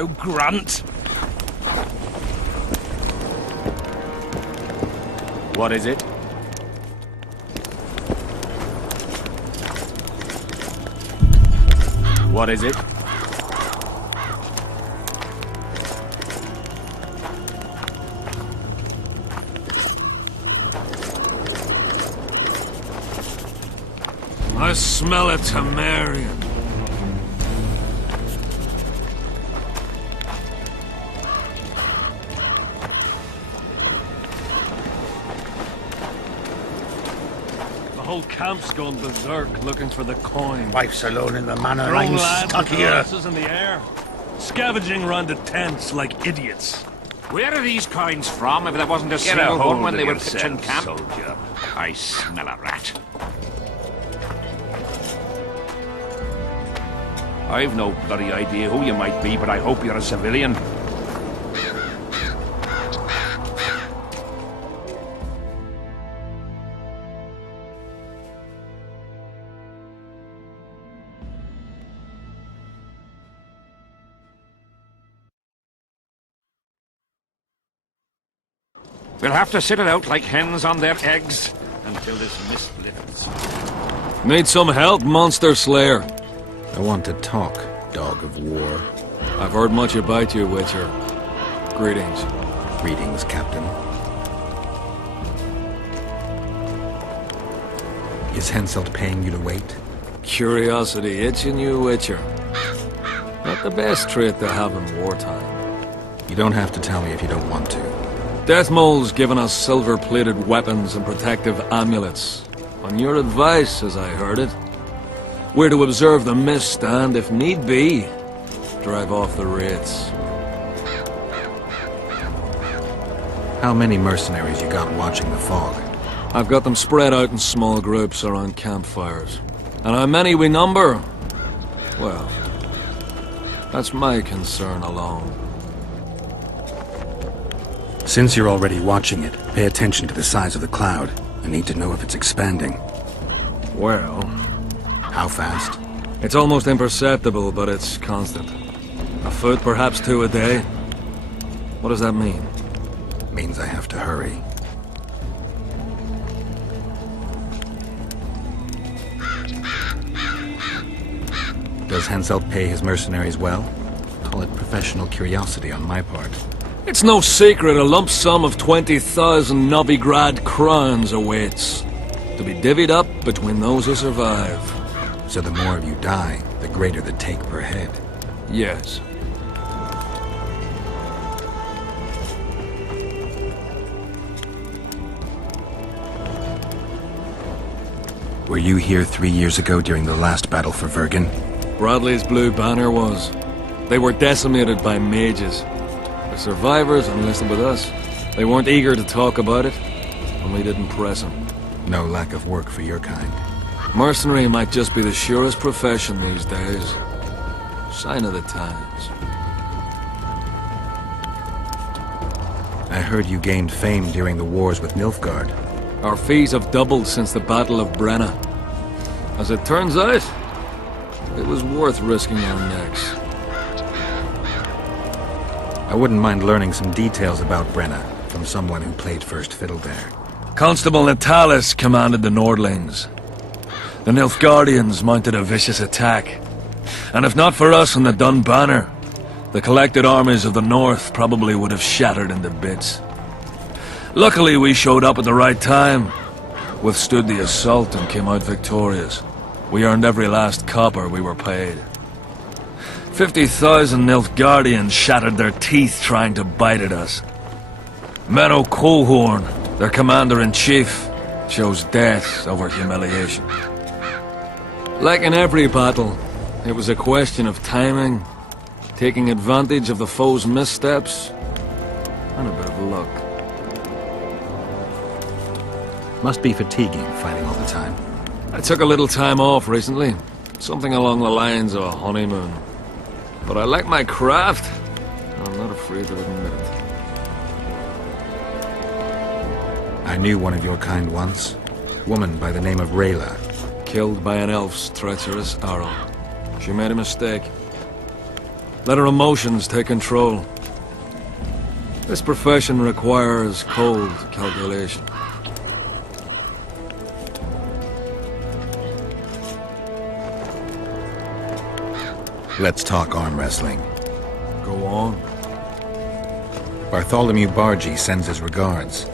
now, Grunt. What is it? What is it? I smell a Temerian. The whole camp's gone berserk looking for the coin. Wife's alone in the manor, and Grown I'm lads stuck with here. glasses in the air, scavenging round the tents like idiots. Where are these coins from if there wasn't a Get single a one hold when of they were yourself, pitching camp? soldier. I smell a rat. I've no bloody idea who you might be, but I hope you're a civilian. We'll have to sit it out like hens on their eggs until this mist lifts. Need some help, Monster Slayer? I want to talk, dog of war. I've heard much about you, Witcher. Greetings. Greetings, Captain. Is Henselt paying you to wait? Curiosity itching you, Witcher. Not the best trait to have in wartime. You don't have to tell me if you don't want to. Deathmole's given us silver-plated weapons and protective amulets. On your advice, as I heard it. We're to observe the mist and, if need be, drive off the wraiths. How many mercenaries you got watching the fog? I've got them spread out in small groups around campfires. And how many we number? Well, that's my concern alone. Since you're already watching it, pay attention to the size of the cloud. I need to know if it's expanding. Well, how fast? It's almost imperceptible, but it's constant. A foot, perhaps 2 a day. What does that mean? Means I have to hurry. Does Henselt pay his mercenaries well? Call it professional curiosity on my part. It's no secret a lump sum of 20,000 Novigrad crowns awaits. To be divvied up between those who survive. So the more of you die, the greater the take per head. Yes. Were you here 3 years ago during the last battle for Vergen? Bradley's Blue Banner was. They were decimated by mages. The survivors enlisted with us. They weren't eager to talk about it, and we didn't press them. No lack of work for your kind. Mercenary might just be the surest profession these days. Sign of the times. I heard you gained fame during the wars with Nilfgaard. Our fees have doubled since the Battle of Brenna. As it turns out, it was worth risking our necks. I wouldn't mind learning some details about Brenna from someone who played first fiddle there. Constable Natalis commanded the Nordlings. The Nilfgaardians mounted a vicious attack. And if not for us and the Dun Banner, the collected armies of the North probably would have shattered into bits. Luckily, we showed up at the right time, withstood the assault and came out victorious. We earned every last copper we were paid. 50,000 Nilfgaardians shattered their teeth trying to bite at us. Menno Colhorn, their commander-in-chief, chose death over humiliation. Like in every battle, it was a question of timing, taking advantage of the foe's missteps, and a bit of luck. Must be fatiguing, fighting all the time. I took a little time off recently. Something along the lines of a honeymoon. But I like my craft, and I'm not afraid to admit it. I knew one of your kind once. A woman by the name of Rayla. Killed by an elf's treacherous arrow. She made a mistake. Let her emotions take control. This profession requires cold calculation. Let's talk arm wrestling. Go on. Bartholomew Bargy sends his regards.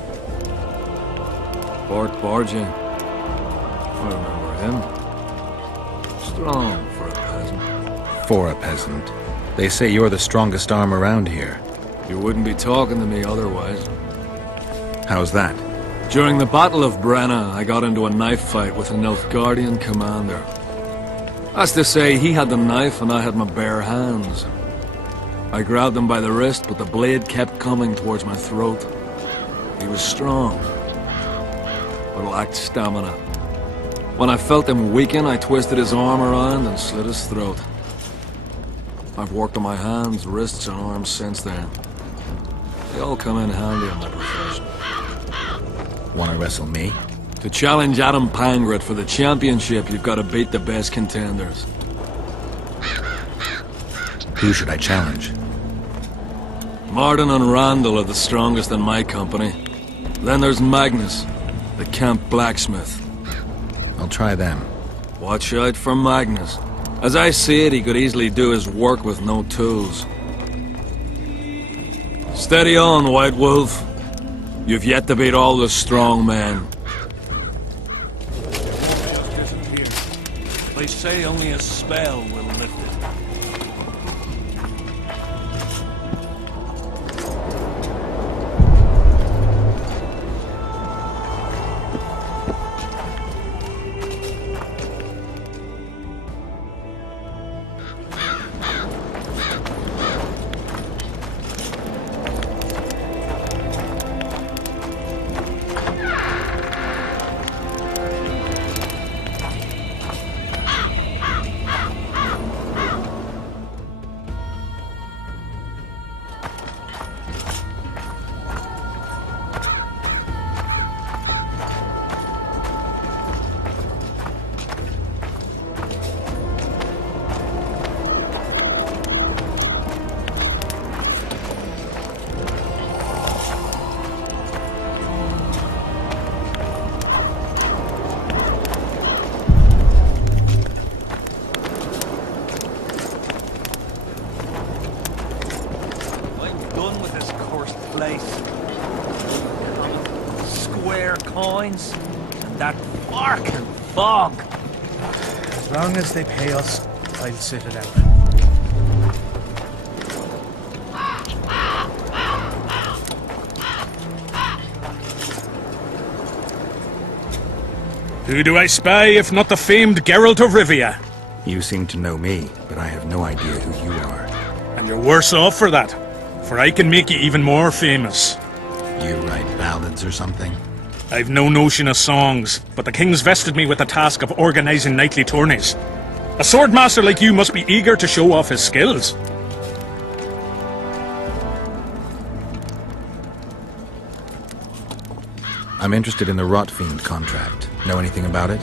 Bart Bargy. I remember him. Strong for a peasant. For a peasant. They say you're the strongest arm around here. You wouldn't be talking to me otherwise. How's that? During the Battle of Brenna, I got into a knife fight with an Nilfgaardian commander. That's to say, he had the knife and I had my bare hands. I grabbed him by the wrist, but the blade kept coming towards my throat. He was strong, but lacked stamina. When I felt him weaken, I twisted his arm around and slit his throat. I've worked on my hands, wrists, and arms since then. They all come in handy in my profession. Wanna wrestle me? To challenge Adam Pangret for the championship, you've got to beat the best contenders. Who should I challenge? Martin and Randall are the strongest in my company. Then there's Magnus, the camp blacksmith. I'll try them. Watch out for Magnus. As I see it, he could easily do his work with no tools. Steady on, White Wolf. You've yet to beat all the strong men. They say only a spell will lift it. Coins and that barking fog. As long as they pay us, I'll sit it out. Who do I spy if not the famed Geralt of Rivia? You seem to know me, but I have no idea who you are. And you're worse off for that, for I can make you even more famous. You write ballads or something? I've no notion of songs, but the king's vested me with the task of organizing knightly tourneys. A swordmaster like you must be eager to show off his skills. I'm interested in the Rotfiend contract. Know anything about it?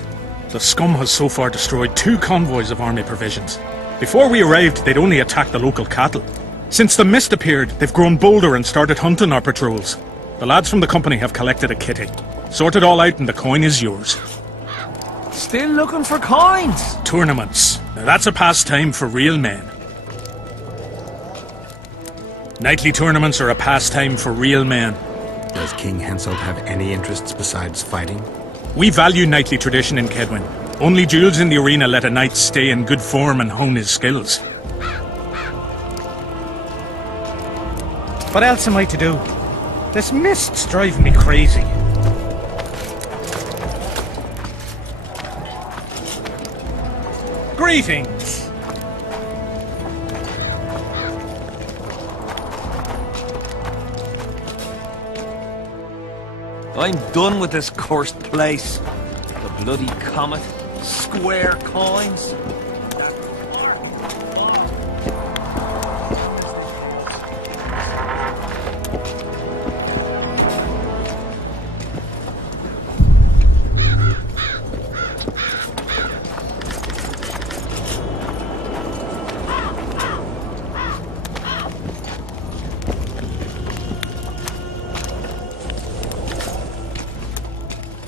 The scum has so far destroyed 2 convoys of army provisions. Before we arrived, they'd only attacked the local cattle. Since the mist appeared, they've grown bolder and started hunting our patrols. The lads from the company have collected a kitty. Sort it all out and the coin is yours. Still looking for coins? Tournaments. Now that's a pastime for real men. Knightly tournaments are a pastime for real men. Does King Henselt have any interests besides fighting? We value knightly tradition in Kedwin. Only duels in the arena let a knight stay in good form and hone his skills. What else am I to do? This mist's driving me crazy. Greetings! I'm done with this cursed place. The bloody comet, square coins.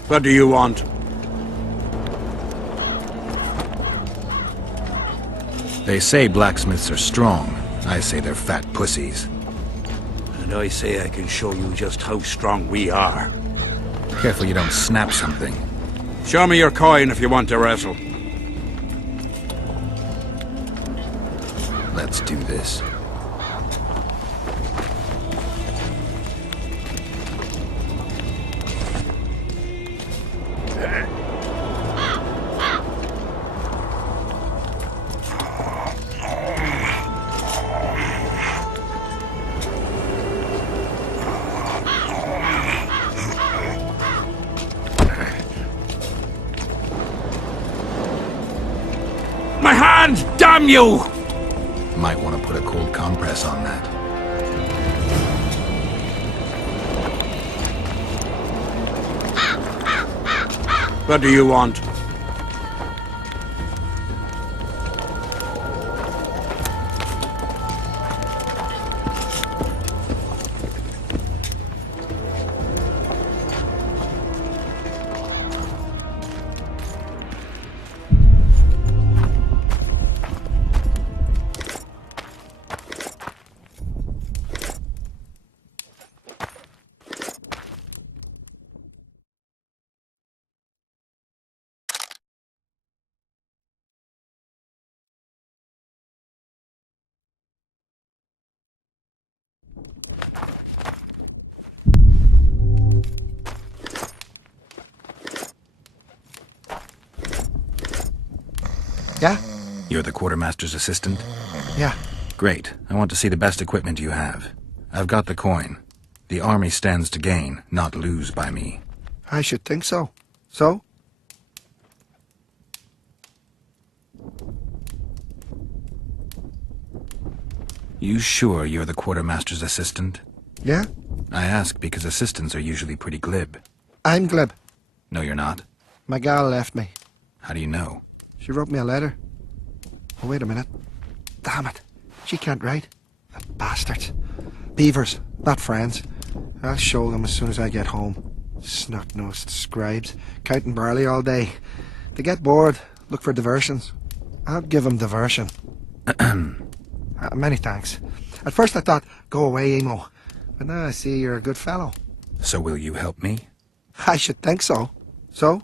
What do you want? They say blacksmiths are strong. I say they're fat pussies. And I say I can show you just how strong we are. Careful you don't snap something. Show me your coin if you want to wrestle. Let's do this. My hand! Damn you! Might want to put a cold compress on that. What do you want? Yeah? You're the quartermaster's assistant? Yeah. Great. I want to see the best equipment you have. I've got the coin. The army stands to gain, not lose by me. I should think so. So? You sure you're the quartermaster's assistant? Yeah? I ask because assistants are usually pretty glib. I'm glib. No, you're not. My gal left me. How do you know? She wrote me a letter. Oh, wait a minute. Damn it. She can't write. The bastards. Beavers, not friends. I'll show them as soon as I get home. Snot-nosed scribes, counting barley all day. They get bored, look for diversions. I'll give them diversion. Many thanks. At first I thought, go away, Emo. But now I see you're a good fellow. So will you help me? I should think so. So?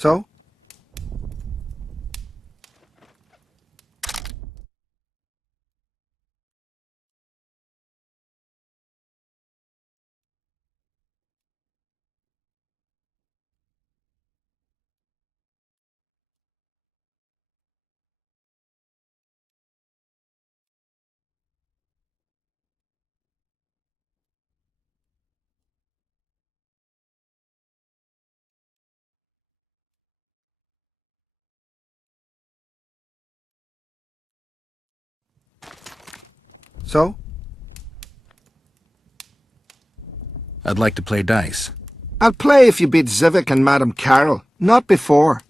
So? So? I'd like to play dice. I'll play if you beat Zivik and Madame Carroll. Not before.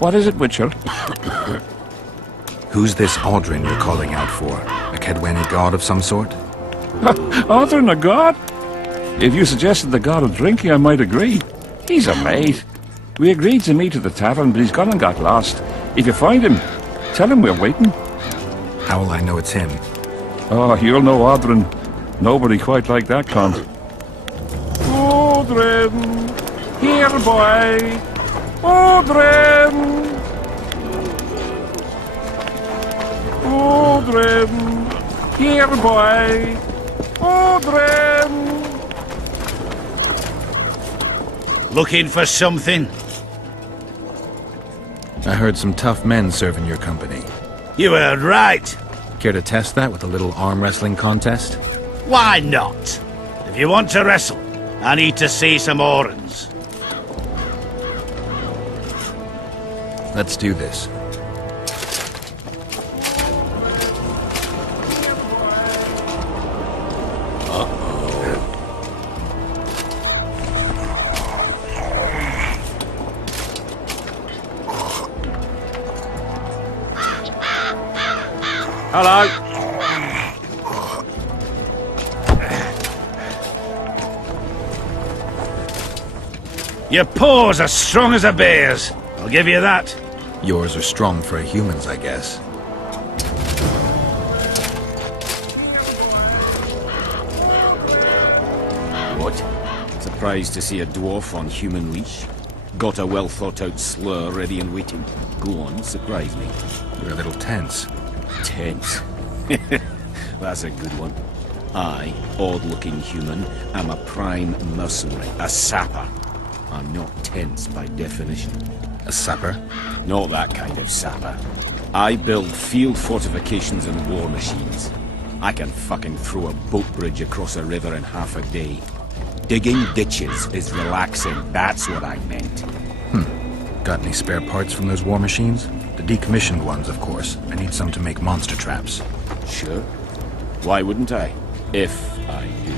What is it, Witcher? Who's this Aldrin you're calling out for? A Kedweni god of some sort? Arthur, a god? If you suggested the god of drinking, I might agree. He's a mate. We agreed to meet at the tavern, but he's gone and got lost. If you find him, tell him we're waiting. How will I know it's him? Oh, you'll know Odrin. Nobody quite like that cunt. Odrin! Here, boy! Odrin! Odrin! Here, boy! Odrin! Looking for something? I heard some tough men serve in your company. You heard right. Care to test that with a little arm wrestling contest? Why not? If you want to wrestle, I need to see some Orans. Let's do this. Hello. Your paws are strong as a bear's. I'll give you that. Yours are strong for a human's, I guess. What? Surprised to see a dwarf on human leash? Got a well-thought-out slur ready and waiting. Go on, surprise me. You're a little tense. Tense. That's a good one. I, odd-looking human, am a prime mercenary, a sapper. I'm not tense by definition. A sapper? Not that kind of sapper. I build field fortifications and war machines. I can fucking throw a boat bridge across a river in half a day. Digging ditches is relaxing, that's what I meant. Got any spare parts from those war machines? The decommissioned ones, of course. I need some to make monster traps. Sure. Why wouldn't I? If I do.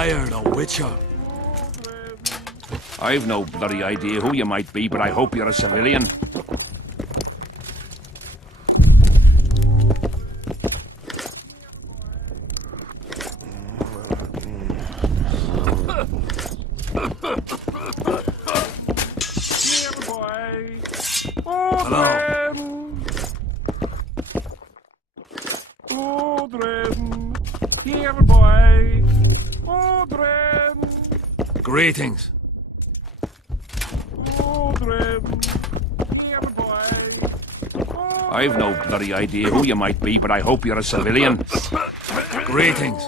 hired a witcher. I've no bloody idea who you might be, but I hope you're a civilian. Greetings. I've no bloody idea who you might be, but I hope you're a civilian. Greetings.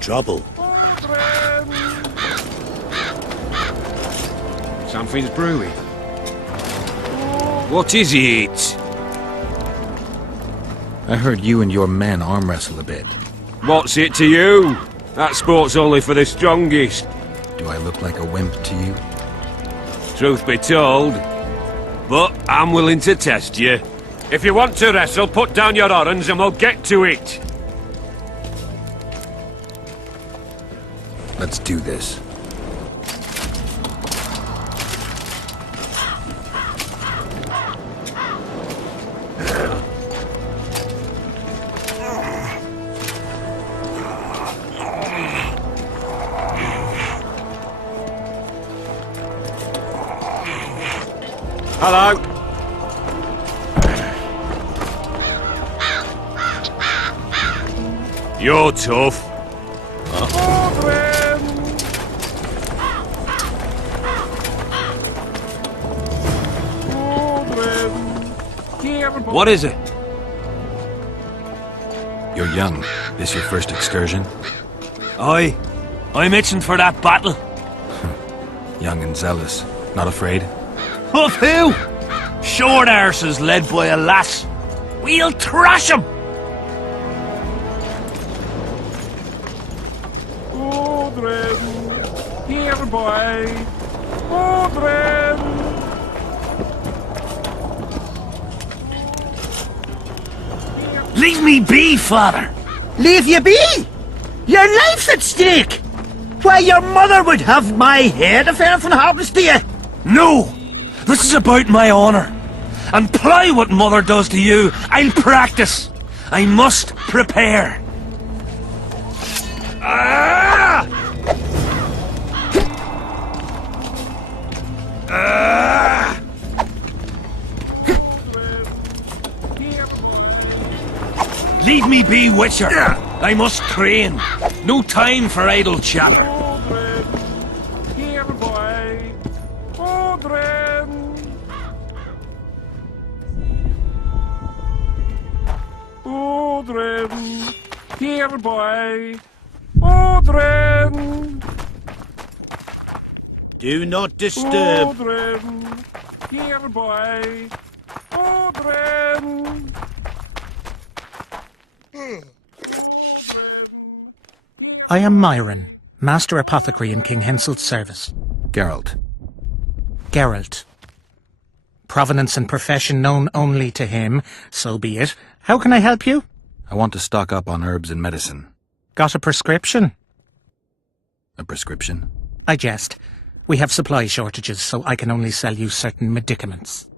Trouble. Something's brewing. What is it? I heard you and your men arm wrestle a bit. What's it to you? That sport's only for the strongest. Do I look like a wimp to you? Truth be told. But I'm willing to test you. If you want to wrestle, put down your orange and we'll get to it. Let's do this. Hello. You're tough. What is it? You're young. This your first excursion? Aye. I'm itching for that battle. Young and zealous. Not afraid? Of who? Short arses led by a lass. We'll thrash him! Here, boy. Odrin! Leave me be, father! Leave you be? Your life's at stake! Why, your mother would have my head if anything happens to you! No! This is about my honour. And ply what mother does to you, I'll practice. I must prepare. Ah! Ah! Leave me be, Witcher. I must train. No time for idle chatter. Here, boy. Odrin! Odrin! Here, boy. Odrin! Do not disturb. Odrin! Here, boy. Odrin! I am Myron, Master Apothecary in King Henselt's service. Geralt. Geralt. Provenance and profession known only to him, so be it. How can I help you? I want to stock up on herbs and medicine. Got a prescription? A prescription? I jest. We have supply shortages, so I can only sell you certain medicaments.